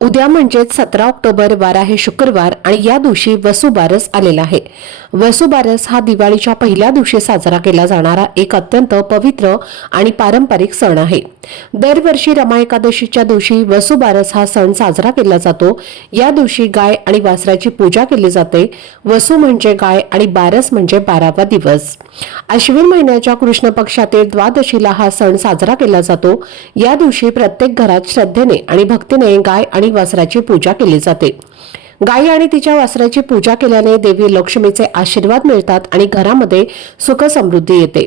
उद्या म्हणजेच सतरा ऑक्टोबर बारा हे शुक्रवार आणि या दिवशी वसुबारस आलेला आहे. वसुबारस हा दिवाळीच्या पहिल्या दिवशी साजरा केला जाणारा एक अत्यंत पवित्र आणि पारंपरिक सण आहे. दरवर्षी रमा एकादशीच्या दिवशी वसुबारस हा सण साजरा केला जातो. या दिवशी गाय आणि वासराची पूजा केली जाते. वसू म्हणजे गाय आणि बारस म्हणजे बारावा दिवस. अश्विन महिन्याच्या कृष्ण पक्षातील द्वादशीला हा सण साजरा केला जातो. या दिवशी प्रत्येक घरात श्रद्धेने आणि भक्तीने गाय आणि वासराची पूजा केली जाते. गाई आणि तिच्या वासराची पूजा केल्याने देवी लक्ष्मीचे आशीर्वाद मिळतात आणि घरामध्ये सुख समृद्धी येते.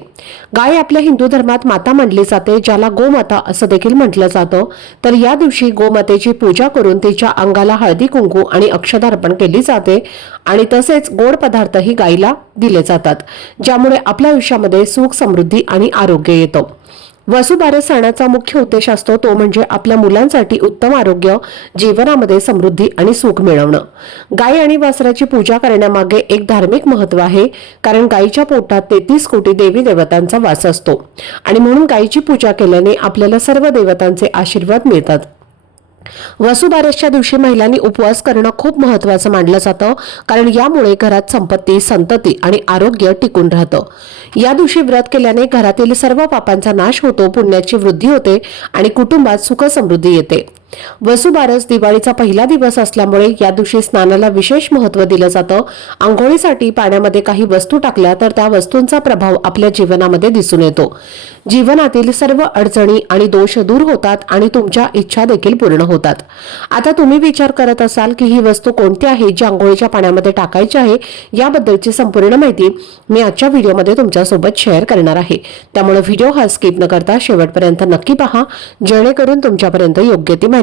गाय आपल्या हिंदू धर्मात माता मानली जाते ज्याला गोमाता असं देखील म्हटलं जातं. तर या दिवशी गोमातेची पूजा करून तिच्या अंगाला हळदी कुंकू आणि अक्षदार्पण केली जाते आणि तसेच गोड पदार्थही गायीला दिले जातात ज्यामुळे आपल्या आयुष्यामध्ये सुख समृद्धी आणि आरोग्य येतं. वसुबारस सणाचा मुख्य उद्देश असतो तो म्हणजे आपल्या मुलांसाठी उत्तम आरोग्य जीवनामध्ये समृद्धी आणि सुख मिळवणं. गाय आणि वासराची पूजा करण्यामागे एक धार्मिक महत्त्व आहे कारण गायीच्या पोटात तेहतीस कोटी देवी देवतांचा वास असतो. आणि म्हणून गायीची पूजा केल्याने आपल्याला सर्व देवतांचे आशीर्वाद मिळतात. वसुबारसच्या दिवशी महिलांनी उपवास करणं खूप महत्वाचं मानलं जातं कारण यामुळे घरात संपत्ती संतती आणि आरोग्य टिकून राहतं. या दिवशी व्रत केल्याने घरातील सर्व पापांचा नाश होतो पुण्याची वृद्धी होते आणि कुटुंबात सुख समृद्धी येते. वसुबारस दिवाळीचा पहिला दिवस असल्यामुळे या दिवशी स्नानाला विशेष महत्त्व दिलं जातं. आंघोळीसाठी पाण्यामध्ये काही वस्तू टाकल्या तर त्या वस्तूंचा प्रभाव आपल्या जीवनामध्ये दिसून येतो. जीवनातील सर्व अडचणी आणि दोष दूर होतात आणि तुमच्या इच्छा देखील पूर्ण होतात. आता तुम्ही विचार करत असाल की ही वस्तू कोणती आहे जी आंघोळीच्या पाण्यामध्ये टाकायची आहे याबद्दलची संपूर्ण माहिती मी आजच्या व्हिडिओमध्ये तुमच्यासोबत शेअर करणार आहे. त्यामुळे व्हिडिओ हा स्किप न करता शेवटपर्यंत नक्की पहा जेणेकरून तुमच्यापर्यंत योग्य ती माहिती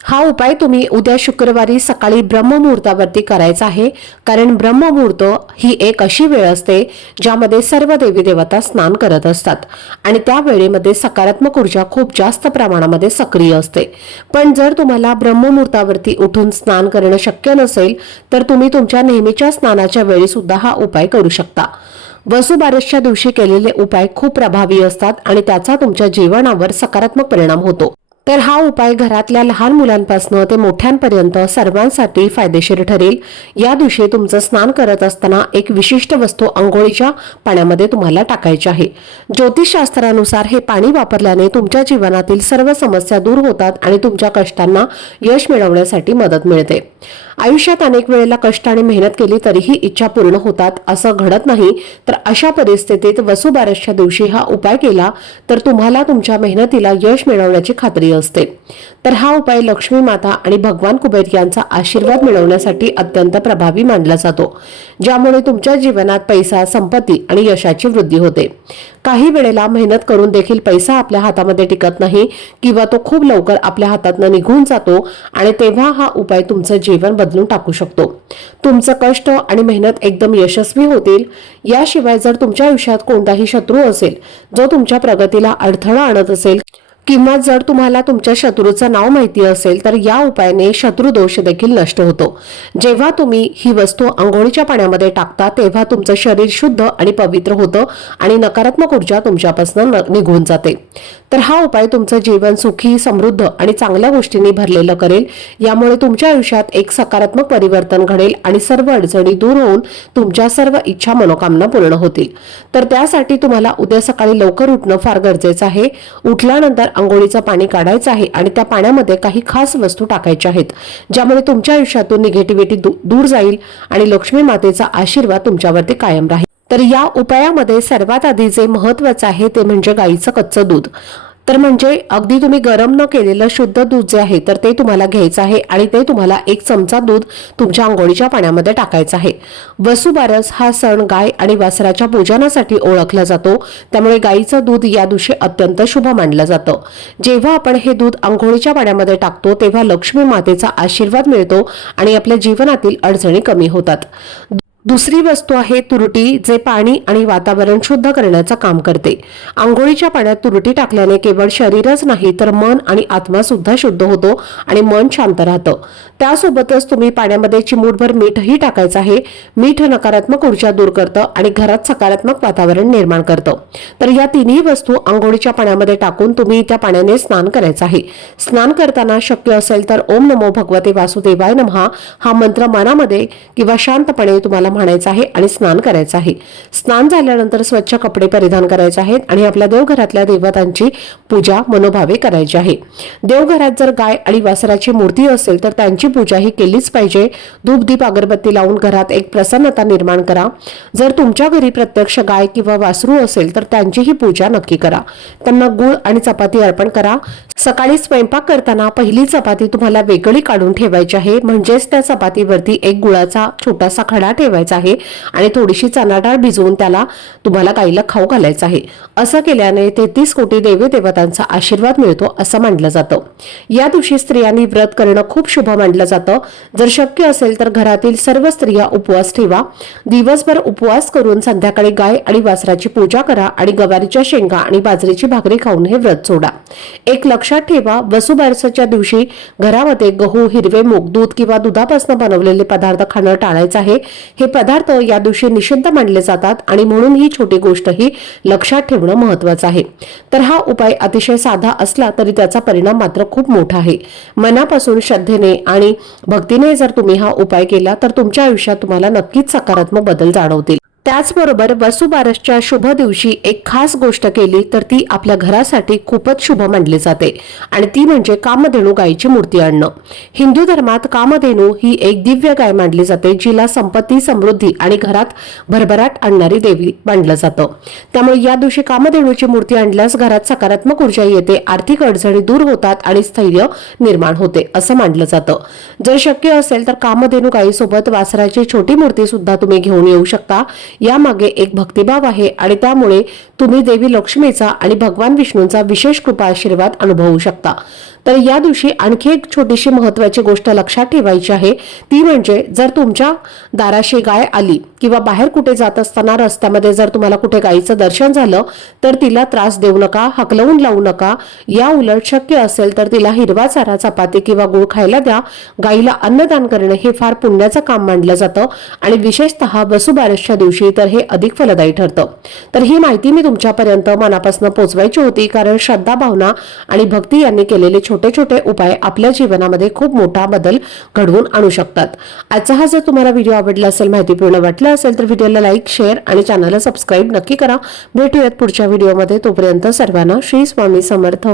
हा उपाय तुम्ही उद्या शुक्रवारी सकाळी ब्रह्ममुहूर्तावरती करायचा आहे. कारण ब्रह्ममुहूर्त ही एक अशी वेळ असते ज्यामध्ये सर्व देवी देवता स्नान करत असतात. आणि त्या वेळेमध्ये सकारात्मक ऊर्जा खूप जास्त प्रमाणामध्ये सक्रिय असते. पण जर तुम्हाला ब्रह्ममुहूर्तावरती उठून स्नान करणं शक्य नसेल तर तुम्ही तुमच्या नेहमीच्या स्नानाच्या वेळी सुद्धा हा उपाय करू शकता. वसुबारसच्या दिवशी केलेले उपाय खूप प्रभावी असतात आणि त्याचा तुमच्या जीवनावर सकारात्मक परिणाम होतो. तर हा उपाय घरातल्या लहान मुलांपासून ते मोठ्यांपर्यंत सर्वांसाठी फायदेशीर ठरेल. या दिवशी तुमचं स्नान करत असताना एक विशिष्ट वस्तू आंघोळीच्या पाण्यामध्ये तुम्हाला टाकायची आहे. ज्योतिषशास्त्रानुसार हे पाणी वापरल्याने तुमच्या जीवनातील सर्व समस्या दूर होतात आणि तुमच्या कष्टांना यश मिळवण्यासाठी मदत मिळते. आयुष्यात अनेक वेळेला कष्ट आणि मेहनत केली तरीही इच्छा पूर्ण होतात असं घडत नाही. तर अशा परिस्थितीत वसुबारसच्या दिवशी हा उपाय केला तर तुम्हाला तुमच्या मेहनतीला यश मिळवण्याची खात्री असते. तर हा उपाय लक्ष्मी माता आणि भगवान कुबेर यांचा आशीर्वाद मिळवण्यासाठी अत्यंत प्रभावी मानला जातो ज्यामुळे तुमच्या जीवनात पैसा संपत्ती आणि यशाची वृद्धी होते. काही वेळेला मेहनत करून देखील पैसा आपल्या हातामध्ये टिकत नाही किंवा तो खूप लवकर आपल्या हातातनं निघून जातो आणि तेव्हा हा उपाय तुमचं जीवन बदलून टाकू शकतो. तुमचं कष्ट आणि मेहनत एकदम यशस्वी होतील. याशिवाय जर तुमच्या आयुष्यात कोणताही शत्रू असेल जो तुमच्या प्रगतीला अडथळा आणत असेल किंवा जर तुम्हाला तुमच्या शत्रूचं नाव माहिती असेल तर या उपायाने शत्रू दोष देखील नष्ट होतो. जेव्हा तुम्ही ही वस्तू आंघोळीच्या पाण्यामध्ये टाकता तेव्हा तुमचं शरीर शुद्ध आणि पवित्र होतं आणि नकारात्मक ऊर्जा तुमच्यापासून न- निघून जाते. तर हा उपाय तुमचं जीवन सुखी समृद्ध आणि चांगल्या गोष्टींनी भरलेलं करेल. यामुळे तुमच्या आयुष्यात एक सकारात्मक परिवर्तन घडेल आणि सर्व अडचणी दूर होऊन तुमच्या सर्व इच्छा मनोकामना पूर्ण होतील. तर त्यासाठी तुम्हाला उद्या सकाळी लवकर उठणं फार गरजेचं आहे. उठल्यानंतर आंघोळीचं पाणी काढायचं आहे आणि त्या पाण्यामध्ये काही खास वस्तू टाकायच्या आहेत ज्यामुळे तुमच्या आयुष्यातून निगेटिव्हिटी दूर जाईल आणि लक्ष्मी मातेचा आशीर्वाद तुमच्यावरती कायम राहील. तर या उपायामध्ये सर्वात आधी जे महत्वाचं आहे ते म्हणजे गाईचं कच्चं दूध. तर म्हणजे अगदी तुम्ही गरम न केलेलं शुद्ध दूध जे आहे तर ते तुम्हाला घ्यायचं आहे आणि ते तुम्हाला एक चमचा दूध तुमच्या आंघोळीच्या पाण्यामध्ये टाकायचं आहे. वसुबारस हा सण गाय आणि वासराच्या पूजनासाठी ओळखला जातो. त्यामुळे गाईचं दूध या दिवशी अत्यंत शुभ मानलं जातं. जेव्हा आपण हे दूध आंघोळीच्या पाण्यामध्ये टाकतो तेव्हा लक्ष्मी मातेचा आशीर्वाद मिळतो आणि आपल्या जीवनातील अडचणी कमी होतात. दुसरी वस्तू आहे तुरटी जे पाणी आणि वातावरण शुद्ध करण्याचं काम करते. आंघोळीच्या पाण्यात तुरटी टाकल्याने केवळ शरीरच नाही तर मन आणि आत्मा सुद्धा शुद्ध होतो आणि मन शांत राहतं. त्यासोबतच तुम्ही पाण्यामध्ये चिमूटभर मीठही टाकायचं आहे. मीठ नकारात्मक ऊर्जा दूर करतं आणि घरात सकारात्मक वातावरण निर्माण करतं. तर या तिन्ही वस्तू आंघोळीच्या पाण्यामध्ये टाकून तुम्ही त्या पाण्याने स्नान करायचं आहे. स्नान करताना शक्य असेल तर ओम नमो भगवते वासुदेवाय नमः हा मंत्र मनामध्ये किंवा शांतपणे तुम्हाला म्हणायचं आहे आणि स्नान करायचं आहे. स्नान झाल्यानंतर स्वच्छ कपडे परिधान करायचे आहेत आणि आपल्या देवघरातल्या देवतांची पूजा मनोभावे करायची आहे. देवघरात जर गाय आणि वासराची मूर्ती असेल तर त्यांची पूजा ही केलीच पाहिजे. धूप दीप अगरबत्ती लावून घरात एक प्रसन्नता निर्माण करा. जर तुमच्या घरी प्रत्यक्ष गाय किंवा वासरू असेल तर त्यांचीही पूजा नक्की करा. त्यांना गुळ आणि चपाती अर्पण करा. सकाळी स्वयंपाक करताना पहिली चपाती तुम्हाला वेगळी काढून ठेवायची आहे. म्हणजेच त्या चपातीवरती एक गुळाचा छोटासा खडा ठेवायचा आहे आणि थोडीशी चणाडाळ भिजवून त्याला तुम्हाला गाईला खाऊ घालायचं आहे. असं केल्याने तेहतीस कोटी देवी देवतांचा आशीर्वाद मिळतो असं मानलं जातं. या दिवशी स्त्रियांनी व्रत करणं खूप शुभ मानलं जातं. जर शक्य असेल तर घरातील सर्व स्त्रिया उपवास ठेवा. दिवसभर उपवास करून संध्याकाळी गाय आणि वासराची पूजा करा आणि गवारीच्या शेंगा आणि बाजरीची भाकरी खाऊन हे व्रत सोडा. एक लक्षात ठेवा वसुबारसाच्या दिवशी घरामध्ये गहू हिरवे मूग दूध किंवा दुधापासून बनवलेले पदार्थ खाणं टाळायचं आहे. हे पदार्थ या दिवशी निषिद्ध मानले जातात आणि म्हणून ही छोटी गोष्ट ही लक्षात ठेवणं महत्वाचं आहे. तर हा उपाय अतिशय साधा असला तरी त्याचा परिणाम मात्र खूप मोठा आहे. मनापासून श्रद्धेने आणि भक्तीने जर तुम्ही हा उपाय केला तर तुमच्या आयुष्यात तुम्हाला नक्कीच सकारात्मक बदल जाणवतील. त्याचबरोबर वसुबारसच्या शुभ दिवशी एक खास गोष्ट केली तर ती आपल्या घरासाठी खूपच शुभ मानली जाते. आणि ती म्हणजे कामधेनू गायीची मूर्ती आणणं. हिंदू धर्मात कामधेनू ही एक दिव्य गाय मानली जाते जिला संपत्ती समृद्धी आणि घरात भरभराट आणणारी देवी मानलं जातं. त्यामुळे या दिवशी कामधेनूची मूर्ती आणल्यास घरात सकारात्मक ऊर्जा येते आर्थिक अडचणी दूर होतात आणि स्थैर्य निर्माण होते असं मानलं जातं. जर शक्य असेल तर कामधेनू गायीसोबत वासराची छोटी मूर्ती सुद्धा तुम्ही घेऊन येऊ शकता. यामागे एक भक्तिभाव आहे आणि त्यामुळे तुम्ही देवी लक्ष्मीचा आणि भगवान विष्णूंचा विशेष कृपा आशीर्वाद अनुभवू शकता. तर या दिवशी आणखी एक छोटीशी महत्वाची गोष्ट लक्षात ठेवायची आहे. ती म्हणजे जर तुमच्या दाराशी गाय आली किंवा बाहेर कुठे जात असताना रस्त्यामध्ये जर तुम्हाला कुठे गायीचं दर्शन झालं तर तिला त्रास देऊ नका हकलवून लावू नका. या उलट शक्य असेल तर तिला हिरवा चारा चपाती किंवा गुळ खायला द्या. गायीला अन्नदान करणं हे फार पुण्याचं काम मानलं जातं आणि विशेषतः वसुबारसच्या दिवशी तर हे अधिक फलदायी ठरतं. तर ही माहिती मी तुमच्यापर्यंत मनापासून पोचवायची होती कारण श्रद्धा भावना आणि भक्ती यांनी केलेले छोटे छोटे उपाय आपल्या जीवनामध्ये खूप मोठा बदल घडवून आणू शकतात. आजचा हा जर तुम्हाला व्हिडिओ आवडला असेल माहितीपूर्ण वाटला असेल तर व्हिडिओला लाईक शेअर आणि चॅनलला सबस्क्राईब नक्की करा. भेटूयात पुढच्या व्हिडिओमध्ये. तोपर्यंत सर्वांना श्री स्वामी समर्थ.